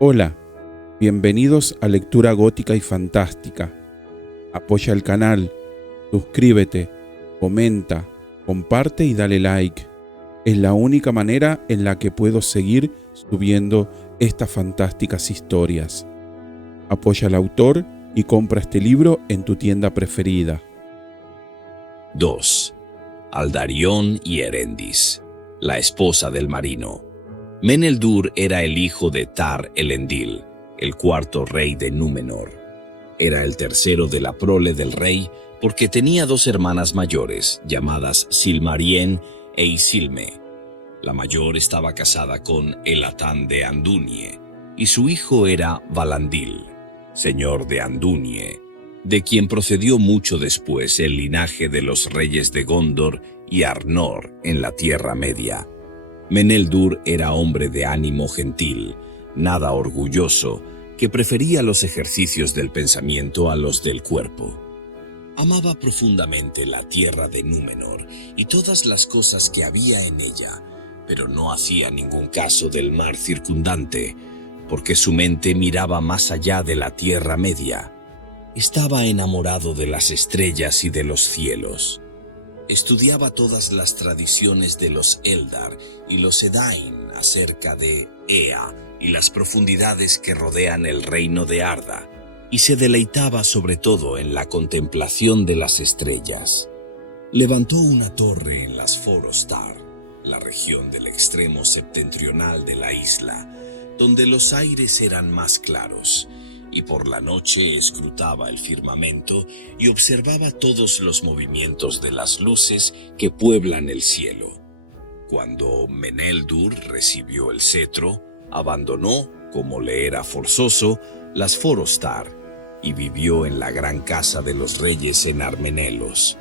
Hola, bienvenidos a Lectura Gótica y Fantástica. Apoya el canal, suscríbete, comenta, comparte y dale like. Es la única manera en la que puedo seguir subiendo estas fantásticas historias. Apoya al autor y compra este libro en tu tienda preferida. 2. Aldarión y Erendis, la esposa del marino. Meneldur era el hijo de Tar-Elendil, el cuarto rey de Númenor. Era el tercero de la prole del rey porque tenía dos hermanas mayores, llamadas Silmarien e Isilme. La mayor estaba casada con Elatán de Andunie, y su hijo era Valandil, señor de Andunie, de quien procedió mucho después el linaje de los reyes de Gondor y Arnor en la Tierra Media. Meneldur era hombre de ánimo gentil, nada orgulloso, que prefería los ejercicios del pensamiento a los del cuerpo. Amaba profundamente la tierra de Númenor y todas las cosas que había en ella, pero no hacía ningún caso del mar circundante, porque su mente miraba más allá de la Tierra Media. Estaba enamorado de las estrellas y de los cielos. Estudiaba todas las tradiciones de los Eldar y los Edain acerca de Ea y las profundidades que rodean el reino de Arda, y se deleitaba sobre todo en la contemplación de las estrellas. Levantó una torre en las Forostar, la región del extremo septentrional de la isla, donde los aires eran más claros, y por la noche escrutaba el firmamento y observaba todos los movimientos de las luces que pueblan el cielo. Cuando Meneldur recibió el cetro, abandonó, como le era forzoso, las Forostar y vivió en la gran casa de los reyes en Armenelos.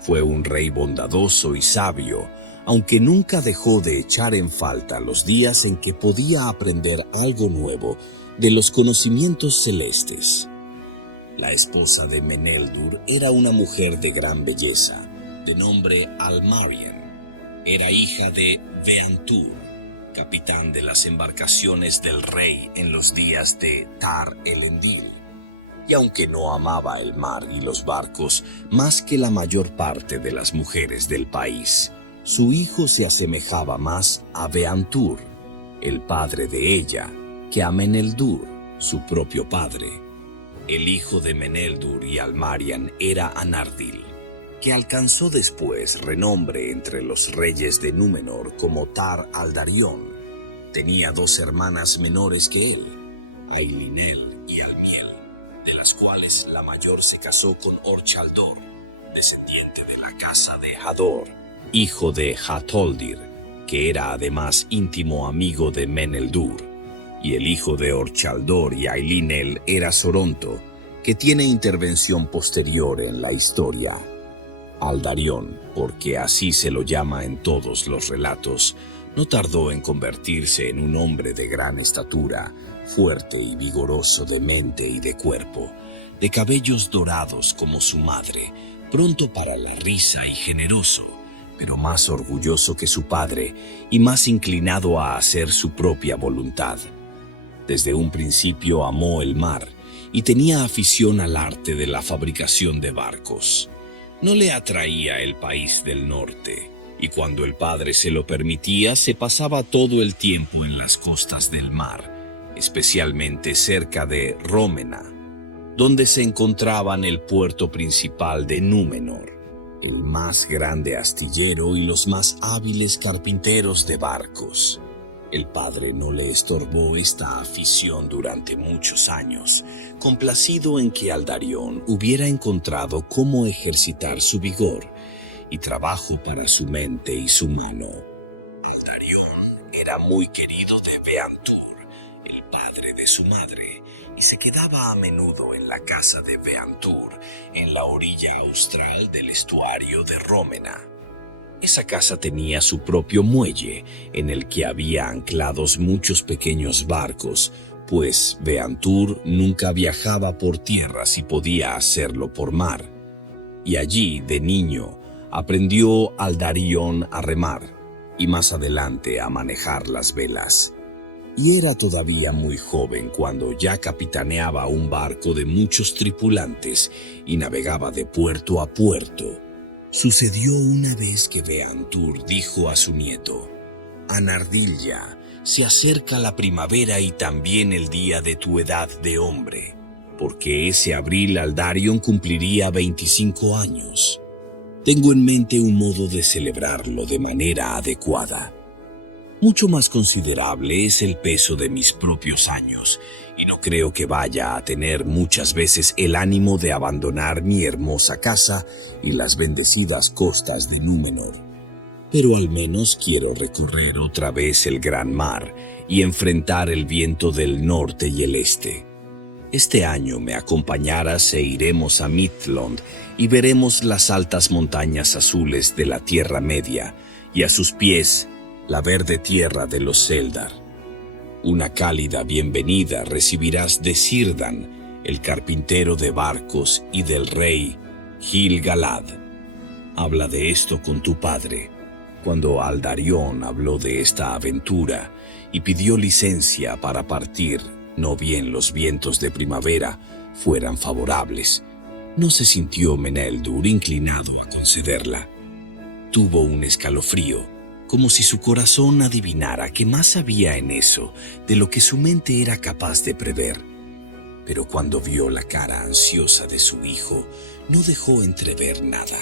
Fue un rey bondadoso y sabio, aunque nunca dejó de echar en falta los días en que podía aprender algo nuevo de los conocimientos celestes. La esposa de Meneldur era una mujer de gran belleza, de nombre Almarien. Era hija de Veantur, capitán de las embarcaciones del rey en los días de Tar-Elendil. Y aunque no amaba el mar y los barcos más que la mayor parte de las mujeres del país, su hijo se asemejaba más a Veantur, el padre de ella, que a Meneldur, su propio padre. El hijo de Meneldur y Almarian era Anardil, que alcanzó después renombre entre los reyes de Númenor como Tar-Aldarión. Tenía dos hermanas menores que él, Ailinel y Almiel, de las cuales la mayor se casó con Orchaldor, descendiente de la casa de Hador, hijo de Hatoldir, que era además íntimo amigo de Meneldur. Y el hijo de Orchaldor y Ailinel era Soronto, que tiene intervención posterior en la historia. Aldarión, porque así se lo llama en todos los relatos, no tardó en convertirse en un hombre de gran estatura, fuerte y vigoroso de mente y de cuerpo, de cabellos dorados como su madre, pronto para la risa y generoso, pero más orgulloso que su padre y más inclinado a hacer su propia voluntad. Desde un principio amó el mar y tenía afición al arte de la fabricación de barcos. No le atraía el país del norte, y cuando el padre se lo permitía, se pasaba todo el tiempo en las costas del mar, especialmente cerca de Rómena, donde se encontraban el puerto principal de Númenor, el más grande astillero y los más hábiles carpinteros de barcos. El padre no le estorbó esta afición durante muchos años, complacido en que Aldarión hubiera encontrado cómo ejercitar su vigor y trabajo para su mente y su mano. Aldarión era muy querido de Veantur, el padre de su madre, y se quedaba a menudo en la casa de Veantur, en la orilla austral del estuario de Rómena. Esa casa tenía su propio muelle, en el que había anclados muchos pequeños barcos, pues Veantur nunca viajaba por tierra si podía hacerlo por mar. Y allí, de niño, aprendió Aldarión a remar, y más adelante a manejar las velas. y era todavía muy joven cuando ya capitaneaba un barco de muchos tripulantes y navegaba de puerto a puerto. Sucedió una vez que Beantur dijo a su nieto: «Anardilla, se acerca la primavera y también el día de tu edad de hombre, porque ese abril Aldarion cumpliría 25 años. Tengo en mente un modo de celebrarlo de manera adecuada. Mucho más considerable es el peso de mis propios años, y no creo que vaya a tener muchas veces el ánimo de abandonar mi hermosa casa y las bendecidas costas de Númenor. Pero al menos quiero recorrer otra vez el gran mar y enfrentar el viento del norte y el este. Este año me acompañarás e iremos a Midlond y veremos las altas montañas azules de la Tierra Media y a sus pies la verde tierra de los Eldar. Una cálida bienvenida recibirás de Círdan, el carpintero de barcos, y del rey Gil-galad. Habla de esto con tu padre». Cuando Aldarion habló de esta aventura y pidió licencia para partir, no bien los vientos de primavera fueran favorables, no se sintió Meneldur inclinado a concederla. Tuvo un escalofrío, como si su corazón adivinara que más había en eso de lo que su mente era capaz de prever. Pero cuando vio la cara ansiosa de su hijo, no dejó entrever nada.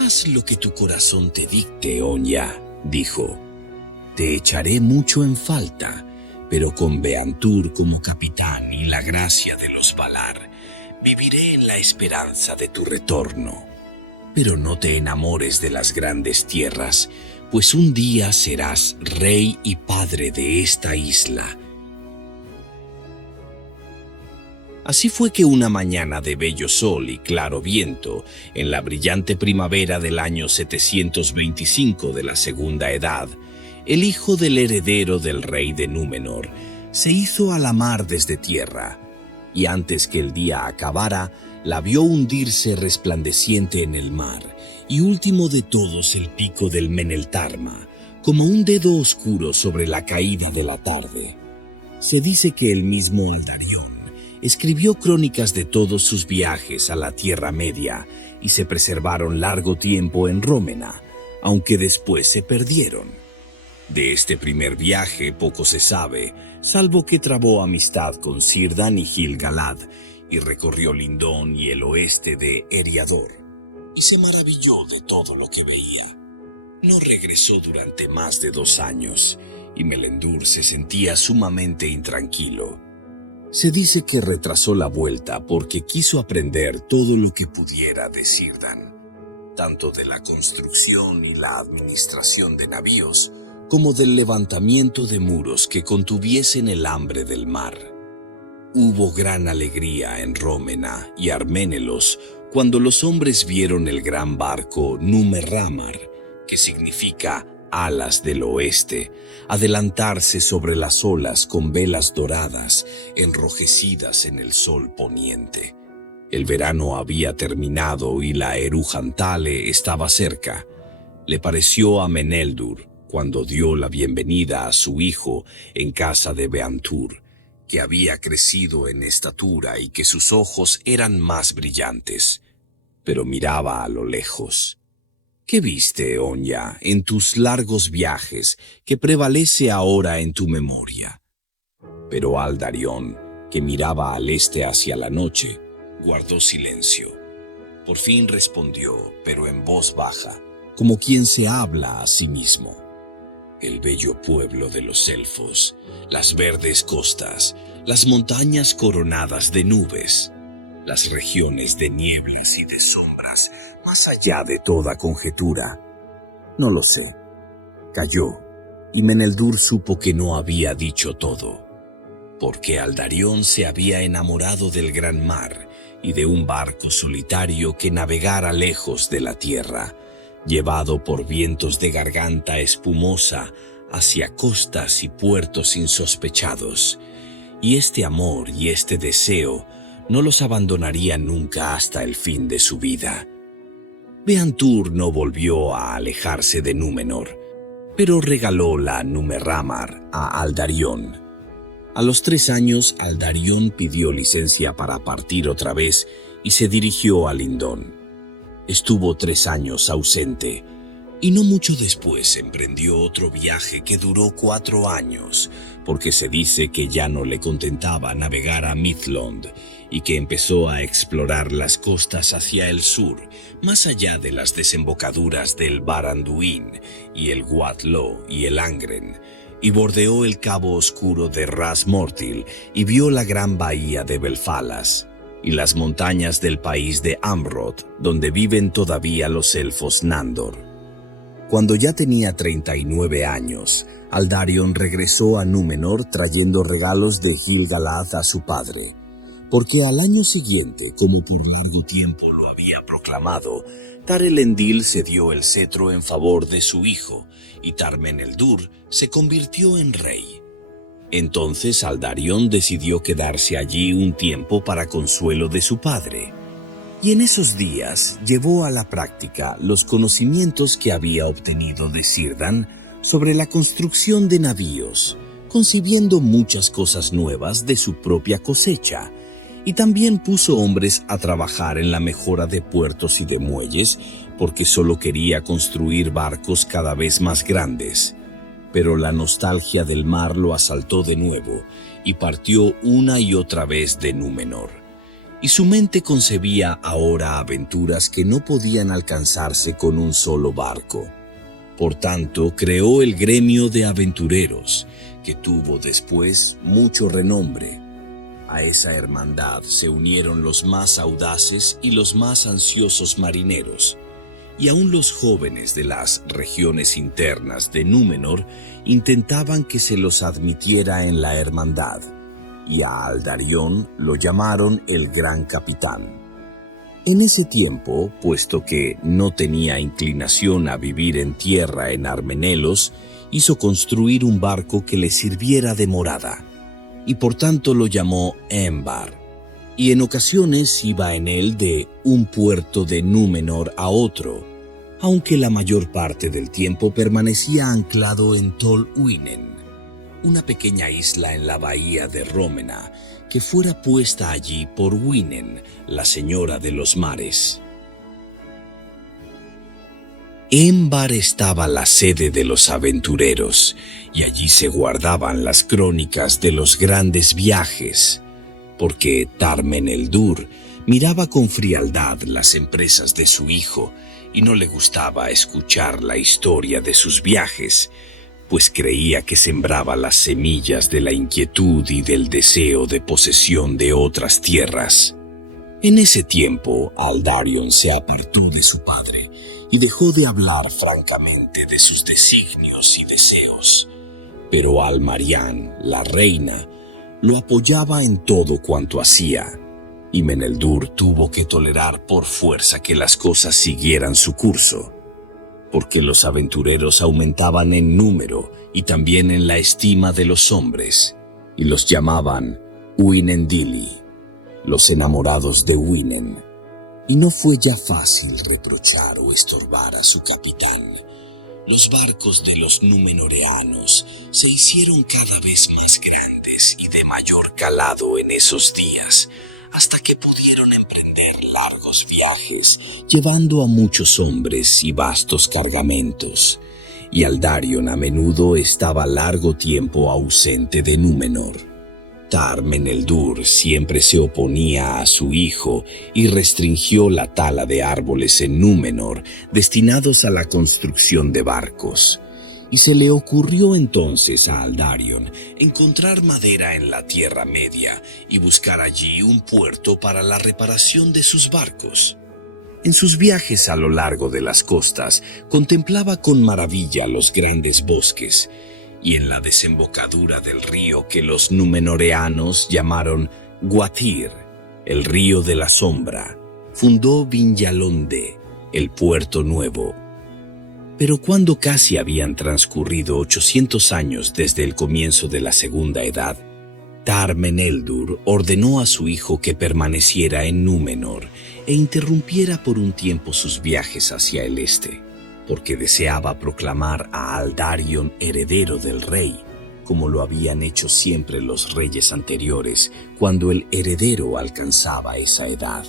«Haz lo que tu corazón te dicte, Onya», dijo. «Te echaré mucho en falta, pero con Beantur como capitán y la gracia de los Valar, viviré en la esperanza de tu retorno. Pero no te enamores de las grandes tierras, pues un día serás rey y padre de esta isla». Así fue que una mañana de bello sol y claro viento, en la brillante primavera del año 725 de la Segunda Edad, el hijo del heredero del rey de Númenor se hizo a la mar desde tierra, y antes que el día acabara, la vio hundirse resplandeciente en el mar, y último de todos el pico del Meneltarma, como un dedo oscuro sobre la caída de la tarde. Se dice que el mismo Aldarion escribió crónicas de todos sus viajes a la Tierra Media y se preservaron largo tiempo en Rómena, aunque después se perdieron. De este primer viaje poco se sabe, salvo que trabó amistad con Círdan y Gil-galad y recorrió Lindón y el oeste de Eriador, y se maravilló de todo lo que veía. No regresó durante más de 2 años, y Melendur se sentía sumamente intranquilo. Se dice que retrasó la vuelta porque quiso aprender todo lo que pudiera de Círdan, tanto de la construcción y la administración de navíos, como del levantamiento de muros que contuviesen el hambre del mar. Hubo gran alegría en Rómena y Arménelos cuando los hombres vieron el gran barco Númenramar, que significa alas del oeste, adelantarse sobre las olas con velas doradas, enrojecidas en el sol poniente. El verano había terminado y la Erujantale estaba cerca. Le pareció a Meneldur, cuando dio la bienvenida a su hijo en casa de Beantur, que había crecido en estatura y que sus ojos eran más brillantes, pero miraba a lo lejos. ¿Qué viste, Onya, en tus largos viajes que prevalece ahora en tu memoria? Pero Aldarion, que miraba al este hacia la noche, guardó silencio. Por fin respondió, pero en voz baja, como quien se habla a sí mismo. El bello pueblo de los elfos, las verdes costas, las montañas coronadas de nubes, las regiones de nieblas y de sombras, más allá de toda conjetura. No lo sé. Calló, y Meneldur supo que no había dicho todo, porque Aldarion se había enamorado del gran mar y de un barco solitario que navegara lejos de la tierra, llevado por vientos de garganta espumosa hacia costas y puertos insospechados, y este amor y este deseo no los abandonaría nunca hasta el fin de su vida. Beantur no volvió a alejarse de Númenor, pero regaló la Númenrámar a Aldarión. A los 3 años, Aldarión pidió licencia para partir otra vez y se dirigió a Lindon. Estuvo 3 años ausente y no mucho después emprendió otro viaje que duró 4 años, porque se dice que ya no le contentaba navegar a Midlond y que empezó a explorar las costas hacia el sur, más allá de las desembocaduras del Baranduin y el Guadlo y el Angren, y bordeó el cabo oscuro de Ras Mortil y vio la gran bahía de Belfalas y las montañas del país de Amrod, donde viven todavía los elfos Nandor. Cuando ya tenía 39 años, Aldarion regresó a Númenor trayendo regalos de Gil-galad a su padre, porque al año siguiente, como por largo tiempo lo había proclamado, Tar-Elendil cedió el cetro en favor de su hijo, y Tar-Meneldur se convirtió en rey. Entonces Aldarion decidió quedarse allí un tiempo para consuelo de su padre, y en esos días llevó a la práctica los conocimientos que había obtenido de Círdan sobre la construcción de navíos, concibiendo muchas cosas nuevas de su propia cosecha, y también puso hombres a trabajar en la mejora de puertos y de muelles, porque solo quería construir barcos cada vez más grandes. Pero la nostalgia del mar lo asaltó de nuevo, y partió una y otra vez de Númenor. Y su mente concebía ahora aventuras que no podían alcanzarse con un solo barco. Por tanto, creó el gremio de aventureros, que tuvo después mucho renombre. A esa hermandad se unieron los más audaces y los más ansiosos marineros, y aún los jóvenes de las regiones internas de Númenor intentaban que se los admitiera en la hermandad, y a Aldarion lo llamaron el Gran Capitán. En ese tiempo, puesto que no tenía inclinación a vivir en tierra en Armenelos, hizo construir un barco que le sirviera de morada, y por tanto lo llamó Embar, y en ocasiones iba en él de un puerto de Númenor a otro, aunque la mayor parte del tiempo permanecía anclado en Tol Uinen, una pequeña isla en la bahía de Rómena, que fuera puesta allí por Winen, la señora de los mares. Embar estaba la sede de los aventureros, y allí se guardaban las crónicas de los grandes viajes, porque Tar-Meneldur miraba con frialdad las empresas de su hijo, y no le gustaba escuchar la historia de sus viajes, pues creía que sembraba las semillas de la inquietud y del deseo de posesión de otras tierras. En ese tiempo, Aldarion se apartó de su padre y dejó de hablar francamente de sus designios y deseos, pero Almarian, la reina, lo apoyaba en todo cuanto hacía, y Meneldur tuvo que tolerar por fuerza que las cosas siguieran su curso, porque los aventureros aumentaban en número y también en la estima de los hombres, y los llamaban Uinendili, los enamorados de Winen. Y no fue ya fácil reprochar o estorbar a su capitán. Los barcos de los númenoreanos se hicieron cada vez más grandes y de mayor calado en esos días, hasta que pudieron emprender largos viajes, llevando a muchos hombres y vastos cargamentos, y Aldarion a menudo estaba largo tiempo ausente de Númenor. Tar-Meneldur siempre se oponía a su hijo y restringió la tala de árboles en Númenor destinados a la construcción de barcos. Y se le ocurrió entonces a Aldarion encontrar madera en la Tierra Media y buscar allí un puerto para la reparación de sus barcos. En sus viajes a lo largo de las costas, contemplaba con maravilla los grandes bosques, y en la desembocadura del río que los númenoreanos llamaron Guatir, el río de la sombra, fundó Vinyalonde, el puerto nuevo. Pero cuando casi habían transcurrido 800 años desde el comienzo de la Segunda Edad, Tar-Meneldur ordenó a su hijo que permaneciera en Númenor e interrumpiera por un tiempo sus viajes hacia el este. porque deseaba proclamar a Aldarion heredero del rey, como lo habían hecho siempre los reyes anteriores cuando el heredero alcanzaba esa edad.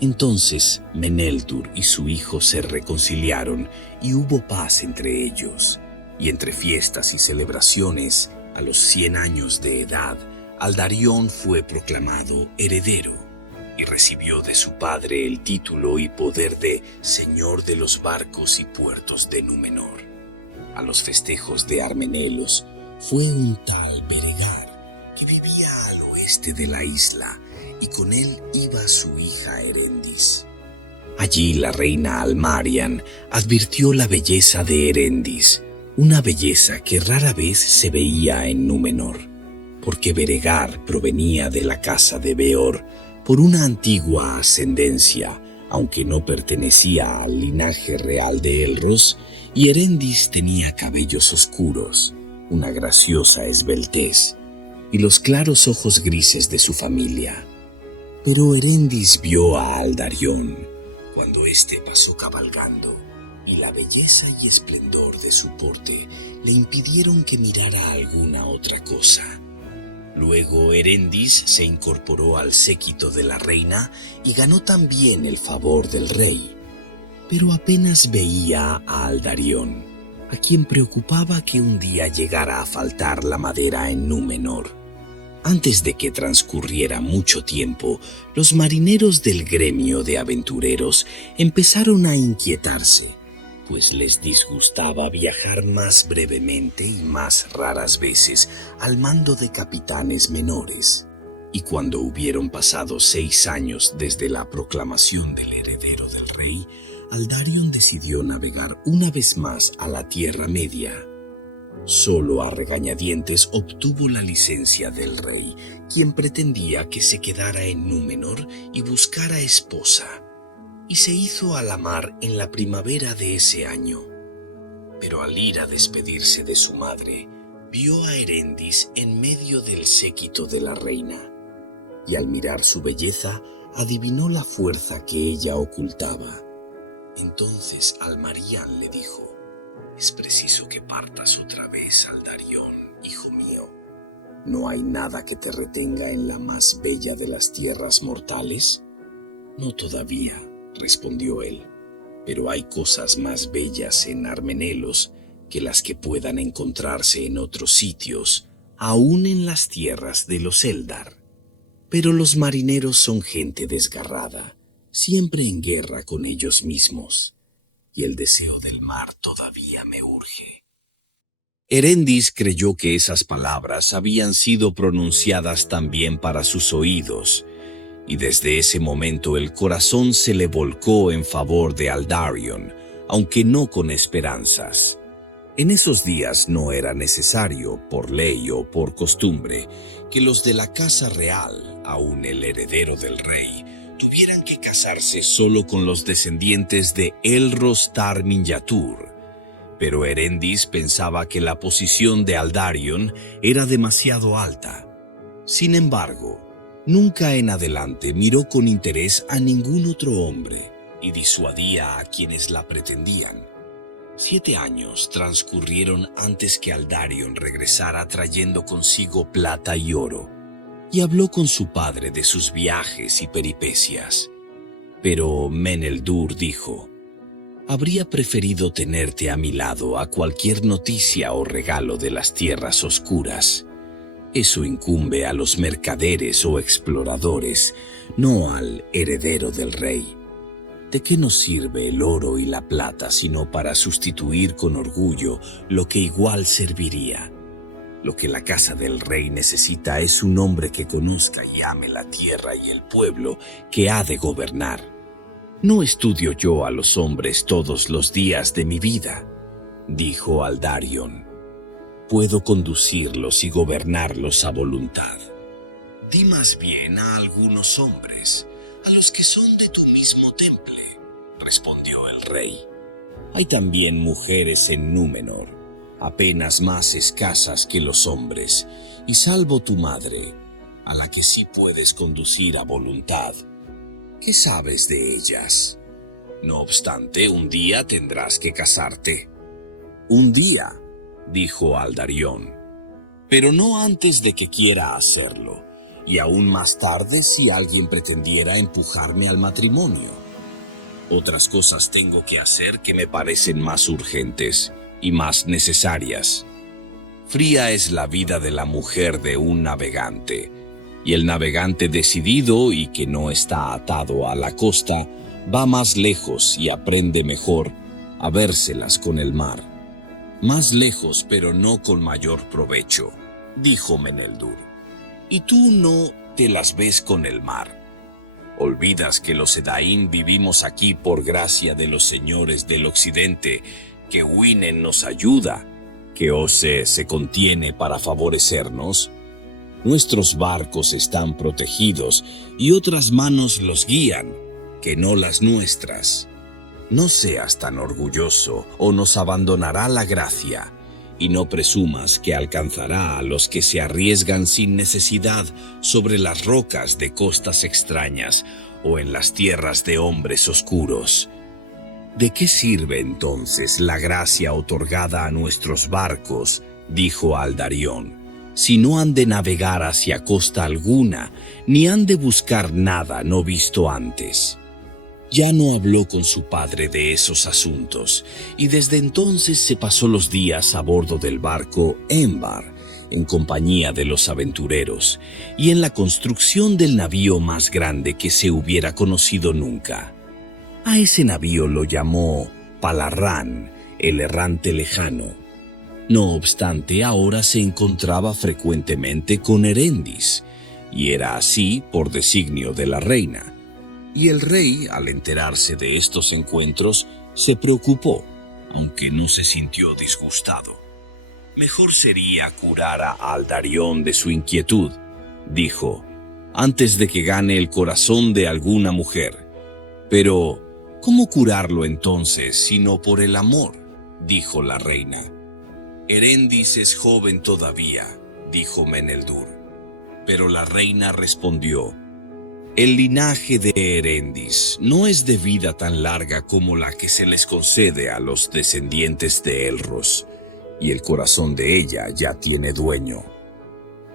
Entonces Meneldur y su hijo se reconciliaron y hubo paz entre ellos, y entre fiestas y celebraciones, a los 100 años de edad, Aldarion fue proclamado heredero y recibió de su padre el título y poder de Señor de los barcos y puertos de Númenor. A los festejos de Armenelos fue un tal Beregar que vivía al oeste de la isla, y con él iba su hija Erendis. Allí la reina Almarian advirtió la belleza de Erendis, una belleza que rara vez se veía en Númenor, porque Beregar provenía de la casa de Beor por una antigua ascendencia, aunque no pertenecía al linaje real de Elros, y Erendis tenía cabellos oscuros, una graciosa esbeltez y los claros ojos grises de su familia. Pero Erendis vio a Aldarion cuando éste pasó cabalgando, y la belleza y esplendor de su porte le impidieron que mirara alguna otra cosa. Luego Erendis se incorporó al séquito de la reina y ganó también el favor del rey. Pero apenas veía a Aldarion, a quien preocupaba que un día llegara a faltar la madera en Númenor. Antes de que transcurriera mucho tiempo, los marineros del gremio de aventureros empezaron a inquietarse, pues les disgustaba viajar más brevemente y más raras veces al mando de capitanes menores. Y cuando hubieron pasado 6 años desde la proclamación del heredero del rey, Aldarion decidió navegar una vez más a la Tierra Media. Solo a regañadientes obtuvo la licencia del rey, quien pretendía que se quedara en Númenor y buscara esposa, y se hizo a la mar en la primavera de ese año. Pero al ir a despedirse de su madre, vio a Erendis en medio del séquito de la reina, y al mirar su belleza adivinó la fuerza que ella ocultaba. Entonces Almarian le dijo: «Es preciso que partas otra vez, Aldarion, hijo mío. ¿No hay nada que te retenga en la más bella de las tierras mortales?» «No todavía», respondió él, «pero hay cosas más bellas en Armenelos que las que puedan encontrarse en otros sitios, aún en las tierras de los Eldar. Pero los marineros son gente desgarrada, siempre en guerra con ellos mismos, y el deseo del mar todavía me urge». Erendis creyó que esas palabras habían sido pronunciadas también para sus oídos, y desde ese momento el corazón se le volcó en favor de Aldarion, aunque no con esperanzas. En esos días no era necesario, por ley o por costumbre, que los de la casa real, aun el heredero del rey, tuvieran que casarse solo con los descendientes de Elros Tar Minyatur. Pero Erendis pensaba que la posición de Aldarion era demasiado alta. Sin embargo, nunca en adelante miró con interés a ningún otro hombre y disuadía a quienes la pretendían. 7 años transcurrieron antes que Aldarion regresara trayendo consigo plata y oro, y habló con su padre de sus viajes y peripecias. Pero Meneldur dijo: «Habría preferido tenerte a mi lado a cualquier noticia o regalo de las tierras oscuras. Eso incumbe a los mercaderes o exploradores, no al heredero del rey. ¿De qué nos sirve el oro y la plata sino para sustituir con orgullo lo que igual serviría? Lo que la casa del rey necesita es un hombre que conozca y ame la tierra y el pueblo que ha de gobernar. No estudio yo a los hombres todos los días de mi vida», dijo Aldarion. «Puedo conducirlos y gobernarlos a voluntad. Di más bien a algunos hombres, a los que son de tu mismo temple», respondió el rey. «Hay también mujeres en Númenor, apenas más escasas que los hombres, y salvo tu madre, a la que sí puedes conducir a voluntad. ¿Qué sabes de ellas?». No obstante, un día tendrás que casarte. Un día, dijo Aldarión, pero no antes de que quiera hacerlo, y aún más tarde si alguien pretendiera empujarme al matrimonio. Otras cosas tengo que hacer que me parecen más urgentes y más necesarias. Fría es la vida de la mujer de un navegante, y el navegante decidido y que no está atado a la costa va más lejos y aprende mejor a vérselas con el mar. Más lejos, pero no con mayor provecho, dijo Meneldur. Y tú no te las ves con el mar. Olvidas que los Edain vivimos aquí por gracia de los señores del occidente, que Winen nos ayuda, que Ose se contiene para favorecernos. Nuestros barcos están protegidos y otras manos los guían, que no las nuestras. No seas tan orgulloso o nos abandonará la gracia, y no presumas que alcanzará a los que se arriesgan sin necesidad sobre las rocas de costas extrañas o en las tierras de hombres oscuros. ¿De qué sirve entonces la gracia otorgada a nuestros barcos, dijo Aldarión, si no han de navegar hacia costa alguna, ni han de buscar nada no visto antes? Ya no habló con su padre de esos asuntos, y desde entonces se pasó los días a bordo del barco Embar, en compañía de los aventureros, y en la construcción del navío más grande que se hubiera conocido nunca. A ese navío lo llamó Palarrán, el errante lejano. No obstante, ahora se encontraba frecuentemente con Erendis, y era así por designio de la reina. Y el rey, al enterarse de estos encuentros, se preocupó, aunque no se sintió disgustado. Mejor sería curar a Aldarión de su inquietud, dijo, antes de que gane el corazón de alguna mujer. Pero, ¿cómo curarlo entonces, sino por el amor?, dijo la reina. Erendis es joven todavía, dijo Meneldur. Pero la reina respondió, el linaje de Erendis no es de vida tan larga como la que se les concede a los descendientes de Elros, y el corazón de ella ya tiene dueño.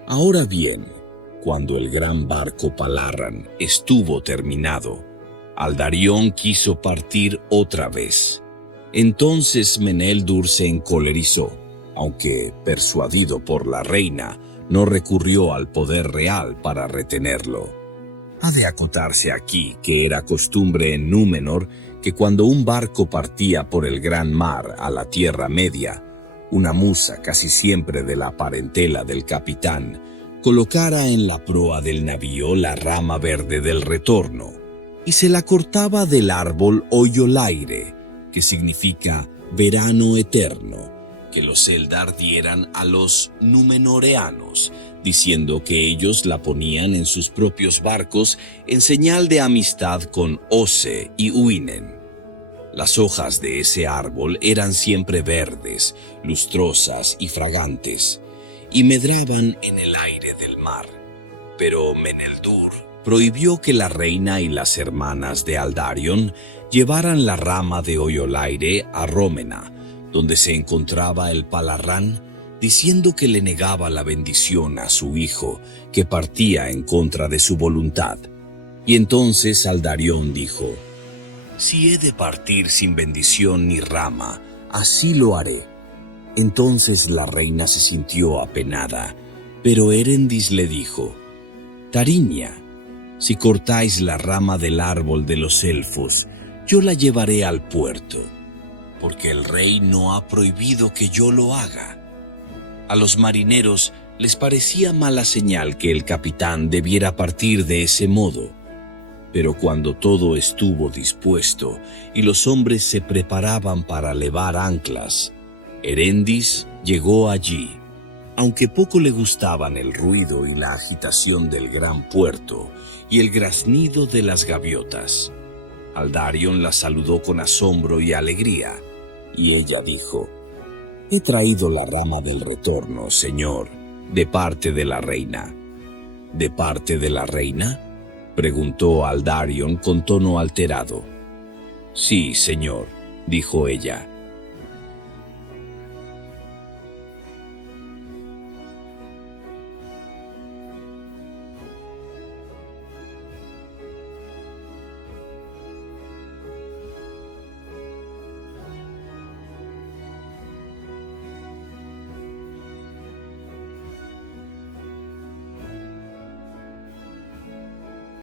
Ahora bien, cuando el gran barco Palarrán estuvo terminado, Aldarión quiso partir otra vez. Entonces Meneldur se encolerizó, aunque, persuadido por la reina, no recurrió al poder real para retenerlo. Ha de acotarse aquí que era costumbre en Númenor que cuando un barco partía por el gran mar a la Tierra Media, una musa casi siempre de la parentela del capitán colocara en la proa del navío la rama verde del retorno y se la cortaba del árbol Oyolaire, que significa verano eterno, que los Eldar dieran a los númenoreanos, diciendo que ellos la ponían en sus propios barcos en señal de amistad con Ose y Winen. Las hojas de ese árbol eran siempre verdes, lustrosas y fragantes, y medraban en el aire del mar. Pero Meneldur prohibió que la reina y las hermanas de Aldarión llevaran la rama de Oyolaire a Rómena, donde se encontraba el Palarrán, diciendo que le negaba la bendición a su hijo, que partía en contra de su voluntad. Y entonces Aldarión dijo, si he de partir sin bendición ni rama, así lo haré. Entonces la reina se sintió apenada, pero Erendis le dijo, Tariña, si cortáis la rama del árbol de los elfos, yo la llevaré al puerto, porque el rey no ha prohibido que yo lo haga. A los marineros les parecía mala señal que el capitán debiera partir de ese modo, pero cuando todo estuvo dispuesto y los hombres se preparaban para levar anclas, Erendis llegó allí. Aunque poco le gustaban el ruido y la agitación del gran puerto y el graznido de las gaviotas, Aldarión la saludó con asombro y alegría, y ella dijo, he traído la rama del retorno, señor, de parte de la reina. ¿De parte de la reina?, preguntó Aldarión con tono alterado. Sí, señor, dijo ella.